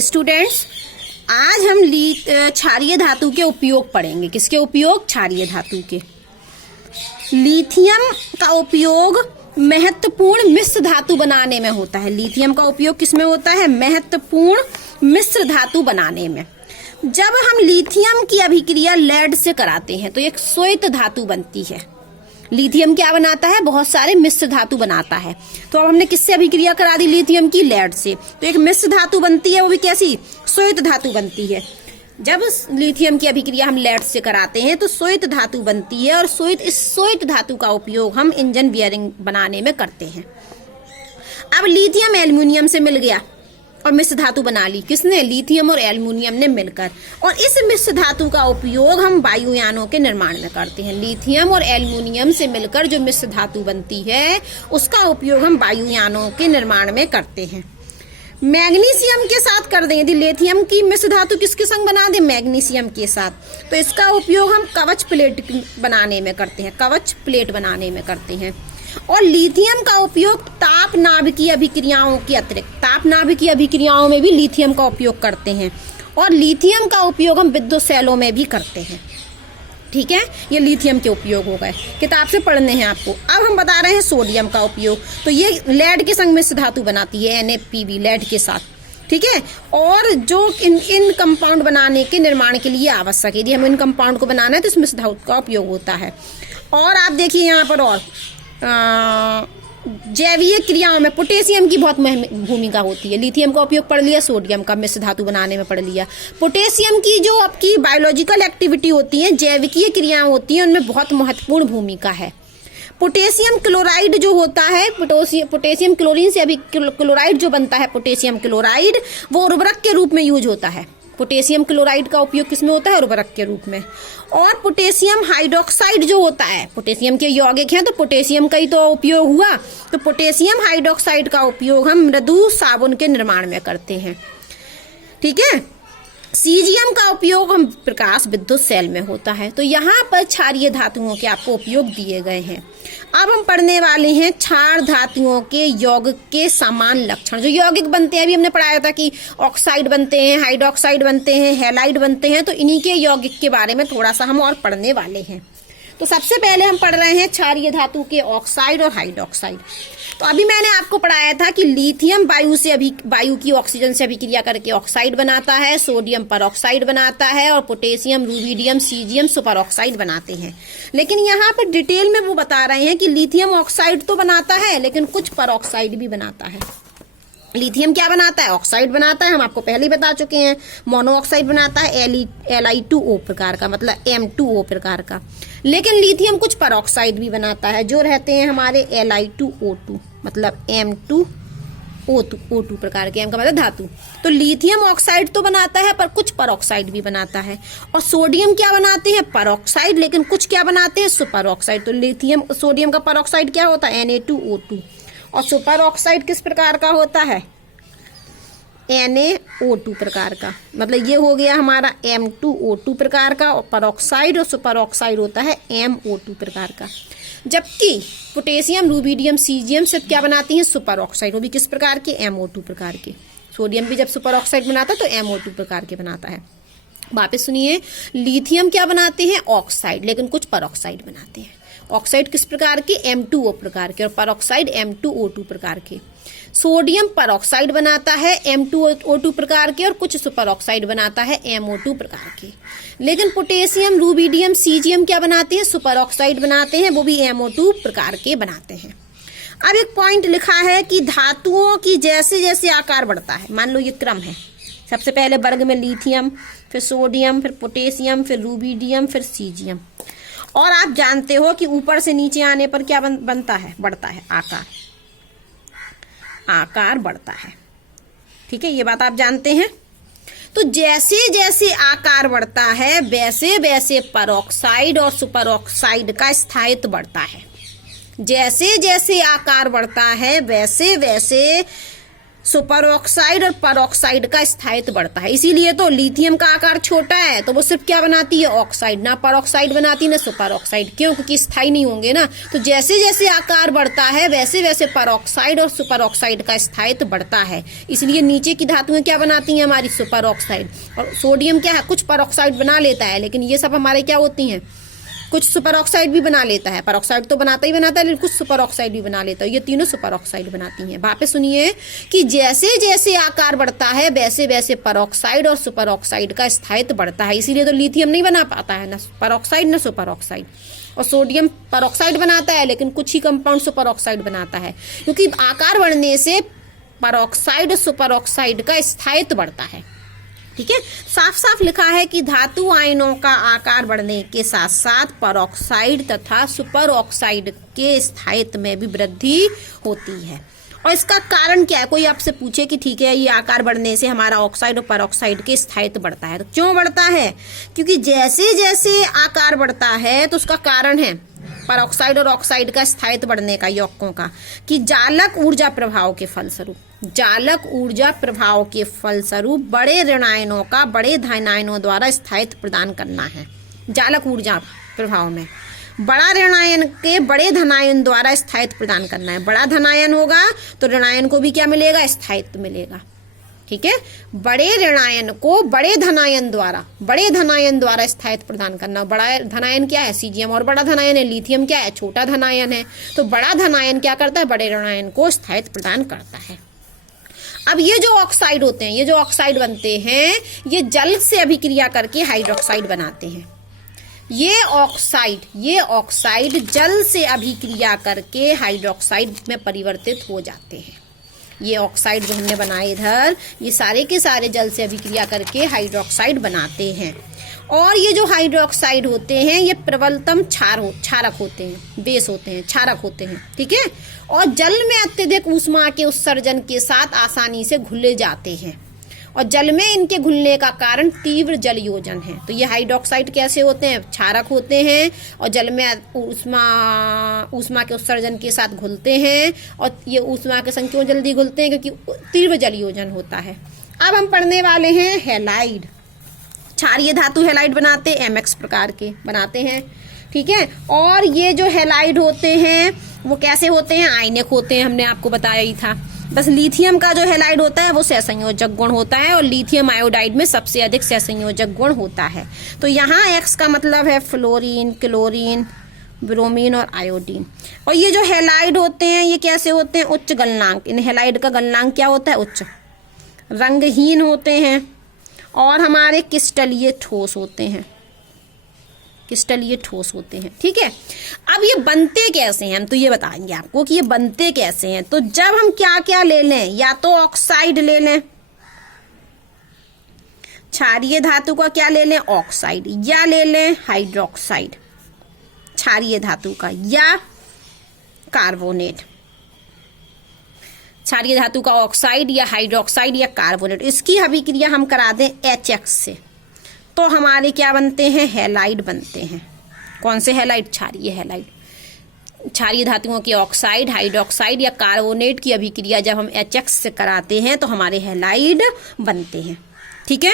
Students, आज हम क्षारीय धातु के उपयोग पढ़ेंगे। किसके उपयोग? क्षारीय धातु के। लिथियम का उपयोग महत्वपूर्ण मिश्र धातु बनाने में होता है। लिथियम का उपयोग किसमें होता है? महत्वपूर्ण मिश्र धातु बनाने में। जब हम लिथियम की अभिक्रिया लेड से कराते हैं तो एक श्वेत धातु बनती है। लिथियम क्या बनाता है? बहुत सारे मिश्र धातु बनाता है। तो अब हमने किससे अभिक्रिया करा दी? लिथियम की लेड से। तो एक मिश्र धातु बनती है, वो भी कैसी? श्वेत धातु बनती है। जब लिथियम की अभिक्रिया हम लेड से कराते हैं तो श्वेत धातु बनती है, और इस श्वेत धातु का उपयोग हम इंजन बियरिंग बनाने में करते हैं। अब लिथियम एल्युमिनियम से मिल गया और मिश्र धातु बना ली। किसने? लिथियम और एल्युमिनियम ने मिलकर। और इस मिश्र धातु का उपयोग हम वायुयानों के निर्माण में करते हैं। लिथियम और एल्युमिनियम से मिलकर जो मिश्र धातु बनती है उसका उपयोग हम वायुयानों के निर्माण में करते हैं। मैग्नीशियम के साथ कर दें, यदि लिथियम की मिश्र धातु किसके संग बना दें? मैग्नीशियम के साथ, तो इसका उपयोग हम कवच प्लेट बनाने में करते हैं। कवच प्लेट बनाने में करते हैं। और लिथियम का उपयोग ताप नाभिकीय अभिक्रियाओं के अतिरिक्त ताप नाभिकीय अभिक्रियाओं में भी लिथियम का उपयोग करते हैं। और लिथियम का उपयोग हम विद्युत सेलों में भी करते हैं। ठीक है, ये लिथियम के उपयोग हो गए, किताब से पढ़ने हैं आपको। अब हम बता रहे हैं सोडियम का उपयोग। तो ये लेड के संग मिश्र धातु बनाती है, NaPb, लेड के साथ। ठीक है, और जो इन कंपाउंड बनाने के निर्माण के लिए आवश्यक है, यदि हम इन कंपाउंड को बनाना है तो इस मिश्र धातु का उपयोग होता है। और आप देखिए यहाँ पर और जैवीय क्रियाओं में पोटेशियम की बहुत भूमिका होती है। लिथियम का उपयोग पढ़ लिया, सोडियम का मिश्र धातु बनाने में पढ़ लिया। पोटेशियम की जो आपकी बायोलॉजिकल एक्टिविटी होती है, जैविकीय क्रियाएं होती हैं, उनमें बहुत महत्वपूर्ण भूमिका है। पोटेशियम क्लोराइड जो होता है, पोटेशियम क्लोरीन से अभी क्लोराइड जो बनता है, पोटेशियम क्लोराइड, वो उर्वरक के रूप में यूज होता है। पोटेशियम क्लोराइड का उपयोग किसमें होता है? उर्वरक के रूप में। और पोटेशियम हाइड्रोक्साइड जो होता है, पोटेशियम के यौगिक हैं तो पोटेशियम का ही तो उपयोग हुआ। तो पोटेशियम हाइड्रोक्साइड का उपयोग हम मृदु साबुन के निर्माण में करते हैं। ठीक है, सीजियम का उपयोग हम प्रकाश विद्युत सेल में होता है। तो यहाँ पर क्षारीय धातुओं के आपको उपयोग दिए गए हैं। अब हम पढ़ने वाले हैं क्षार धातुओं के यौगिक के समान लक्षण। जो यौगिक बनते हैं, अभी हमने पढ़ाया था कि ऑक्साइड बनते हैं, हाइड्रोक्साइड बनते हैं, हैलाइड बनते हैं। तो इन्हीं के यौगिक के बारे में थोड़ा सा हम और पढ़ने वाले हैं। तो सबसे पहले हम पढ़ रहे हैं क्षारीय धातु के ऑक्साइड और हाइड्रोक्साइड। तो अभी मैंने आपको पढ़ाया था कि लिथियम वायु की ऑक्सीजन से अभिक्रिया करके ऑक्साइड बनाता है, सोडियम परऑक्साइड बनाता है, और potassium, rubidium, caesium super oxide बनाते हैं। लेकिन यहाँ पर डिटेल में वो बता रहे हैं कि लिथियम ऑक्साइड तो बनाता है लेकिन कुछ परऑक्साइड भी बनाता है। लिथियम क्या बनाता है? ऑक्साइड बनाता है, हम आपको पहले ही बता चुके हैं। मोनो ऑक्साइड बनाता है Li2O प्रकार का, मतलब M2O प्रकार का। लेकिन लिथियम कुछ परऑक्साइड भी बनाता है जो रहते हैं हमारे Li2O2, मतलब M2O2 प्रकार के। M का मतलब धातु। तो लिथियम ऑक्साइड तो बनाता है पर कुछ परऑक्साइड भी बनाता है। और सोडियम क्या बनाते हैं? परऑक्साइड, लेकिन कुछ क्या बनाते हैं? Super oxide. तो सोडियम का परऑक्साइड क्या होता है? Na2O2। और सुपर ऑक्साइड किस प्रकार का होता है? NaO2 प्रकार का। मतलब ये हो गया हमारा M2O2 प्रकार का परऑक्साइड, और सुपर ऑक्साइड होता है MO2 प्रकार का। जबकि पोटेशियम, रूबिडियम, सीजियम से क्या बनाती हैं? सुपर ऑक्साइड, वो भी किस प्रकार के? MO2 प्रकार के। सोडियम भी जब सुपर ऑक्साइड बनाता है तो MO2 प्रकार के बनाता है। वापस सुनिए, लिथियम क्या बनाते हैं? ऑक्साइड, लेकिन कुछ परऑक्साइड बनाते हैं। ऑक्साइड किस प्रकार के? M2O प्रकार के, और परऑक्साइड M2O2 प्रकार के। सोडियम परऑक्साइड बनाता है M2O2 प्रकार के, और कुछ सुपर ऑक्साइड बनाता है MO2 प्रकार के। लेकिन पोटेशियम, रूबिडियम, सीजियम क्या बनाते हैं? सुपर ऑक्साइड बनाते हैं, वो भी MO2 प्रकार के बनाते हैं। अब एक पॉइंट लिखा है कि धातुओं की जैसे जैसे आकार बढ़ता है, मान लो ये क्रम है, सबसे पहले वर्ग में लिथियम, फिर सोडियम, फिर पोटेशियम, फिर रूबिडियम, फिर सीजियम। और आप जानते हो कि ऊपर से नीचे आने पर क्या बनता है? बढ़ता है आकार बढ़ता है। ठीक है, ये बात आप जानते हैं। तो जैसे जैसे आकार बढ़ता है वैसे वैसे परऑक्साइड और सुपर ऑक्साइड का स्थायित्व बढ़ता है। जैसे जैसे आकार बढ़ता है वैसे वैसे सुपर ऑक्साइड और परऑक्साइड का स्थायित्व बढ़ता है। इसीलिए तो लिथियम का आकार छोटा है तो वो सिर्फ क्या बनाती है, ऑक्साइड, ना परऑक्साइड बनाती ना सुपर ऑक्साइड। क्यों? क्योंकि स्थायी नहीं होंगे ना। तो जैसे जैसे आकार बढ़ता है वैसे वैसे परऑक्साइड और सुपर ऑक्साइड का स्थायित्व बढ़ता है। इसलिए नीचे की धातुएं क्या बनाती हैं हमारी, सुपर ऑक्साइड। और सोडियम क्या है, कुछ परऑक्साइड बना लेता है, लेकिन ये सब हमारे क्या होती हैं, कुछ सुपर ऑक्साइड भी बना लेता है। परऑक्साइड तो बनाता ही बनाता है, लेकिन कुछ सुपर ऑक्साइड भी बना लेता है। ये तीनों सुपर ऑक्साइड बनाती हैं। वापस सुनिए कि जैसे जैसे आकार बढ़ता है वैसे वैसे परऑक्साइड और सुपर ऑक्साइड का स्थायित्व बढ़ता है। इसीलिए तो लिथियम नहीं बना पाता है, ना परऑक्साइड ना सुपर ऑक्साइड। और सोडियम परऑक्साइड बनाता है, लेकिन कुछ ही कंपाउंड सुपर ऑक्साइड बनाता है, क्योंकि आकार बढ़ने से परऑक्साइड और सुपर ऑक्साइड का स्थायित्व बढ़ता है। ठीक है, साफ साफ लिखा है कि धातु आयनों का आकार बढ़ने के साथ साथ परऑक्साइड तथा सुपर ऑक्साइड के स्थायित्व में भी वृद्धि होती है। और इसका कारण क्या है, कोई आपसे पूछे कि ठीक है ये आकार बढ़ने से हमारा ऑक्साइड और परऑक्साइड के स्थायित्व बढ़ता है, तो क्यों बढ़ता है? क्योंकि जैसे जैसे आकार बढ़ता है तो उसका कारण है परऑक्साइड और ऑक्साइड का स्थायित्व बढ़ने का, यौगिकों का, कि जालक ऊर्जा प्रभाव के फलस्वरूप, जालक ऊर्जा प्रभाव के फलस्वरूप बड़े ऋणायनों का बड़े धनायनों द्वारा स्थायित्व प्रदान करना है। जालक ऊर्जा प्रभाव में बड़ा ऋणायन के बड़े धनायन द्वारा स्थायित्व प्रदान करना है। बड़ा धनायन होगा तो ऋणायन को भी क्या मिलेगा, स्थायित्व मिलेगा। ठीक है, बड़े ऋणायन को बड़े धनायन द्वारा स्थायित्व प्रदान करना। बड़ा धनायन क्या है, सीजियम, और बड़ा धनायन है लिथियम, क्या है, छोटा धनायन है। तो बड़ा धनायन क्या करता है, बड़े ऋणायन को स्थायित्व प्रदान करता है। अब ये जो ऑक्साइड होते हैं, ये जो ऑक्साइड बनते हैं, ये जल से अभिक्रिया करके हाइड्रोक्साइड बनाते हैं। ये ऑक्साइड जल से अभिक्रिया करके हाइड्रोक्साइड में परिवर्तित हो जाते हैं। ये ऑक्साइड जो हमने बनाए इधर, ये सारे के सारे जल से अभिक्रिया करके हाइड्रोक्साइड बनाते हैं। और ये जो हाइड्रोक्साइड होते हैं ये प्रबलतम क्षारक होते हैं, बेस होते हैं, क्षारक होते हैं। ठीक है, और जल में अत्यधिक ऊष्मा के उत्सर्जन के साथ आसानी से घुल जाते हैं। और जल में इनके घुलने का कारण तीव्र जल योजन है। तो ये हाइड्रोक्साइड कैसे होते हैं, क्षारक होते हैं, और जल में ऊष्मा के उत्सर्जन के साथ घुलते हैं। और ये ऊष्मा के संग क्यों जल्दी घुलते हैं, क्योंकि तीव्र जल योजन होता है। अब हम पढ़ने वाले हैं हैलाइड। क्षारीय धातु हैलाइड बनाते, MX प्रकार के बनाते हैं। ठीक है, और ये जो हैलाइड होते हैं वो कैसे होते हैं, आयनिक होते हैं, हमने आपको बताया ही था। बस लिथियम का जो हैलाइड होता है वो सहसंयोजक गुण होता है, और लिथियम आयोडाइड में सबसे अधिक सहसंयोजक गुण होता है। तो यहाँ X का मतलब है फ्लोरीन, क्लोरीन, ब्रोमीन और आयोडीन। और ये जो हैलाइड होते हैं ये कैसे होते हैं, उच्च गलनांक। इन हैलाइड का गलनांक क्या होता है, उच्च। रंगहीन होते हैं और हमारे क्रिस्टलीय ठोस होते हैं, क्रिस्टलीय ठोस होते हैं। ठीक है, अब ये बनते कैसे हैं, हम तो ये बताएंगे आपको कि ये बनते कैसे हैं। तो जब हम क्या क्या ले लें, या तो ऑक्साइड ले लें, क्षारीय धातु का क्या ले लें, ऑक्साइड, या ले लें हाइड्रोक्साइड क्षारीय धातु का, या कार्बोनेट। क्षारीय धातु का ऑक्साइड या हाइड्रोक्साइड या कार्बोनेट, इसकी अभिक्रिया हम करा दें HX से, तो हमारे क्या बनते हैं, हैलाइड बनते हैं। कौन से हैलाइड, क्षारीय हैलाइड। क्षारीय धातुओं के ऑक्साइड, हाइड्रोक्साइड या कार्बोनेट की अभिक्रिया जब हम HX से कराते हैं तो हमारे हैलाइड बनते हैं। ठीक है,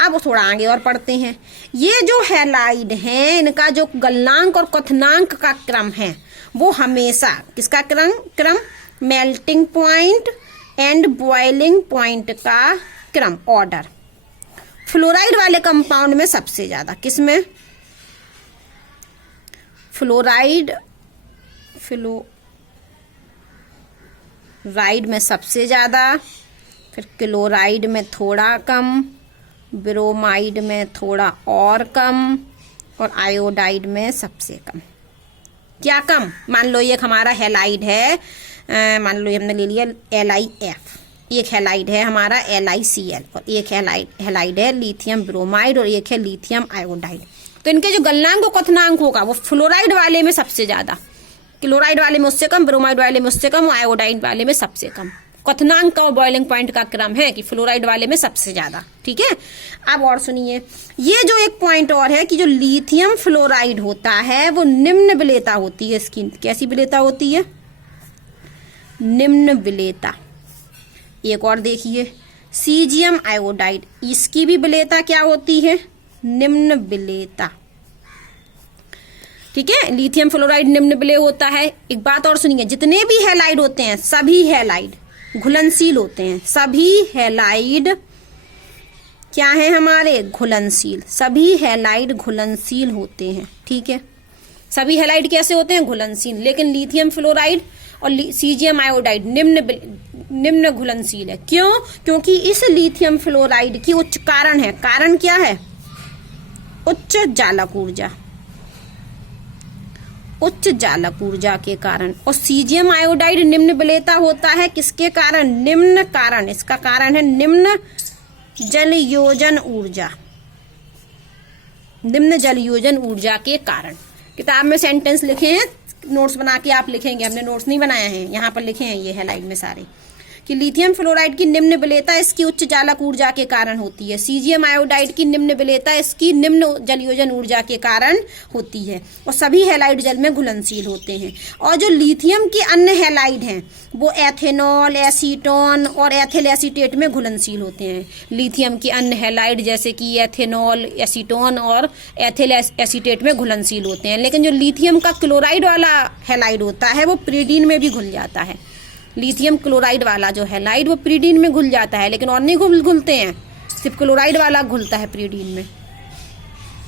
अब थोड़ा आगे और पढ़ते हैं। ये जो हैलाइड हैं इनका जो गलनांक और क्वथनांक का क्रम है वो हमेशा किसका क्रम, melting point and boiling point का क्रम, ऑर्डर। फ्लोराइड वाले कंपाउंड में सबसे ज्यादा, किसमें, फ्लोराइड में सबसे ज्यादा, फिर क्लोराइड में थोड़ा कम, ब्रोमाइड में थोड़ा और कम, और आयोडाइड में सबसे कम। क्या कम, मान लो ये हमारा हैलाइड है, मान लो हमने ले लिया LiF, एक हैलाइड है हमारा LiCl, और एक हैलाइड है लिथियम ब्रोमाइड, और एक है लिथियम आयोडाइड। तो इनके जो गलनांक और क्वथनांक होगा वो फ्लोराइड वाले में सबसे ज्यादा, क्लोराइड वाले में उससे कम, ब्रोमाइड वाले में उससे कम, और आयोडाइड वाले में सबसे कम। क्वथनांक का और बॉइलिंग पॉइंट का क्रम है कि फ्लोराइड वाले में सबसे ज्यादा। ठीक है, अब और सुनिए, ये जो एक पॉइंट और है कि जो लिथियम फ्लोराइड होता है वो निम्न विलेयता होती है। इसकी कैसी विलेयता होती है, निम्न विलेयता। एक और देखिए सीजियम आयोडाइड, इसकी भी विलेयता क्या होती है? निम्न विलेयता। ठीक है, लिथियम फ्लोराइड निम्न विलेय होता है। एक बात और सुनिए, जितने भी हैलाइड होते हैं सभी हैलाइड घुलनशील होते हैं। सभी हैलाइड क्या है हमारे? घुलनशील। सभी हैलाइड घुलनशील होते हैं। ठीक है, सभी हैलाइड कैसे होते हैं? घुलनशील। लेकिन लिथियम फ्लोराइड और सीजियम आयोडाइड निम्न घुलनशील है। क्यों? क्योंकि इस लिथियम फ्लोराइड की उच्च कारण है। कारण क्या है? उच्च जालक ऊर्जा। उच्च जालक ऊर्जा के कारण। और सीजियम आयोडाइड निम्न विलेयता होता है किसके कारण? निम्न कारण। इसका कारण है निम्न जलयोजन ऊर्जा। निम्न जलयोजन ऊर्जा के कारण। किताब में सेंटेंस लिखे हैं, नोट्स बना के आप लिखेंगे। हमने नोट्स नहीं बनाए हैं, यहाँ पर लिखे हैं ये हैलाइड में सारे, कि लिथियम फ्लोराइड की निम्न विलेयता इसकी उच्च जालक ऊर्जा के कारण होती है। सीजियम आयोडाइड की निम्न विलेयता इसकी निम्न जलयोजन ऊर्जा के कारण होती है। और सभी हैलाइड जल में घुलनशील होते हैं। और जो लिथियम की अन्य हैलाइड हैं वो एथेनॉल, एसीटोन और एथिल एसीटेट में घुलनशील होते हैं। लिथियम की अन्य हैलाइड जैसे कि एथेनॉल, एसीटोन और एथिल एसीटेट में घुलनशील होते हैं। लेकिन जो लिथियम का क्लोराइड वाला हैलाइड होता है वो प्रीडीन में भी घुल जाता है। लिथियम क्लोराइड वाला जो हैलाइड वो प्रीडीन में घुल जाता है, लेकिन और नहीं घुलते हैं, सिर्फ क्लोराइड वाला घुलता है प्रीडीन में।